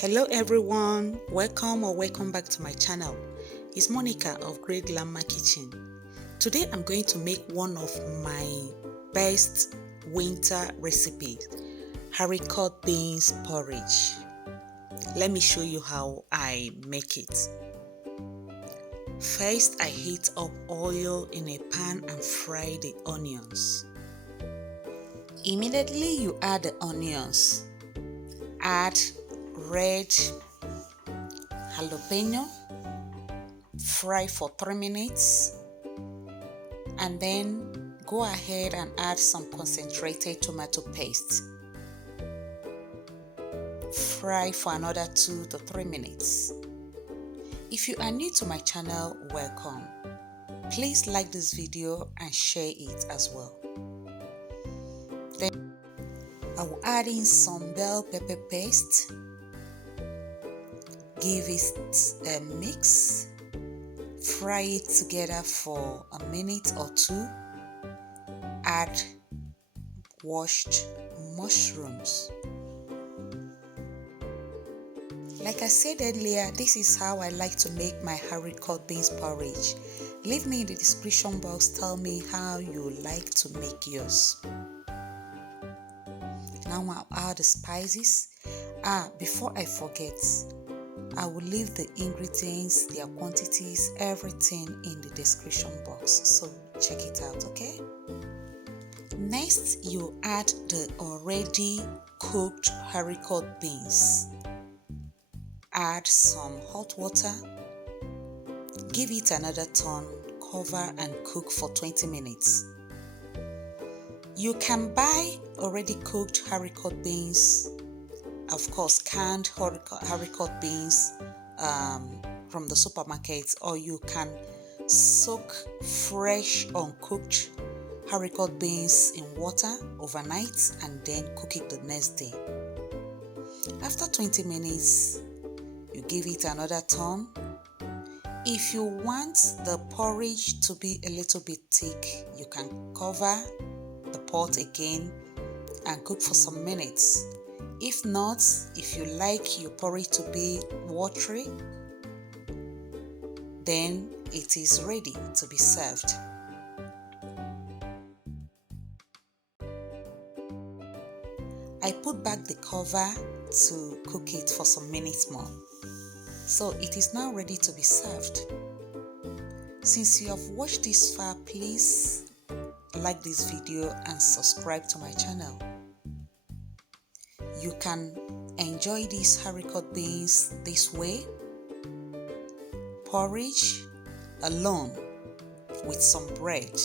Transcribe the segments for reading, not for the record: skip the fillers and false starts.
Hello everyone, welcome back to my channel. It's Monica of Greyglamma Kitchen. Today I'm going to make one of my best winter recipes, Haricot beans porridge. Let me show you how I make it. First, I heat up oil in a pan and fry the onions. Immediately you add the onions. Add red jalapeno, fry for 3 minutes, and then go ahead and add some concentrated tomato paste. Fry for another 2 to 3 minutes. If you are new to my channel, welcome. Please like this video and share it as well. Then I will add in some bell pepper paste. Give it a mix, fry it together for a minute or 2, add washed mushrooms. Like I said earlier, this is how I like to make my Haricot beans porridge. Leave me in the description box, tell me how you like to make yours. Now I'll add the spices. Before I forget, I will leave the ingredients, their quantities, everything in the description box, so check it out, okay? Next, you add the already cooked Haricot beans. Add some hot water, give it another turn, cover and cook for 20 minutes. You can buy already cooked Haricot beans, of course canned Haricot beans from the supermarket, or you can soak fresh uncooked Haricot beans in water overnight and then cook it the next day. After 20 minutes, you give it another turn. If you want the porridge to be a little bit thick, you can cover the pot again and cook for some minutes. If not, if you like your porridge to be watery, then it is ready to be served. I put back the cover to cook it for some minutes more. So it is now ready to be served. Since you have watched this far, please like this video and subscribe to my channel. You can enjoy these Haricot beans this way, porridge alone with some bread,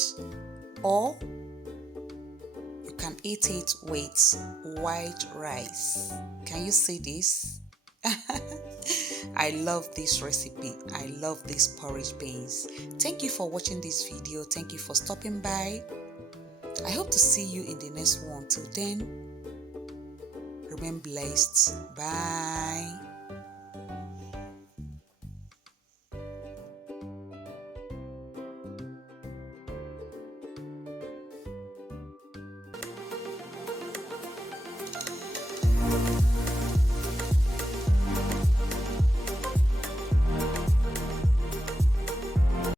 or you can eat it with white rice. Can you see this? I love this recipe. I love these porridge beans. Thank you for watching this video. Thank you for stopping by. I hope to see you in the next one. Till then, remain blessed. Bye.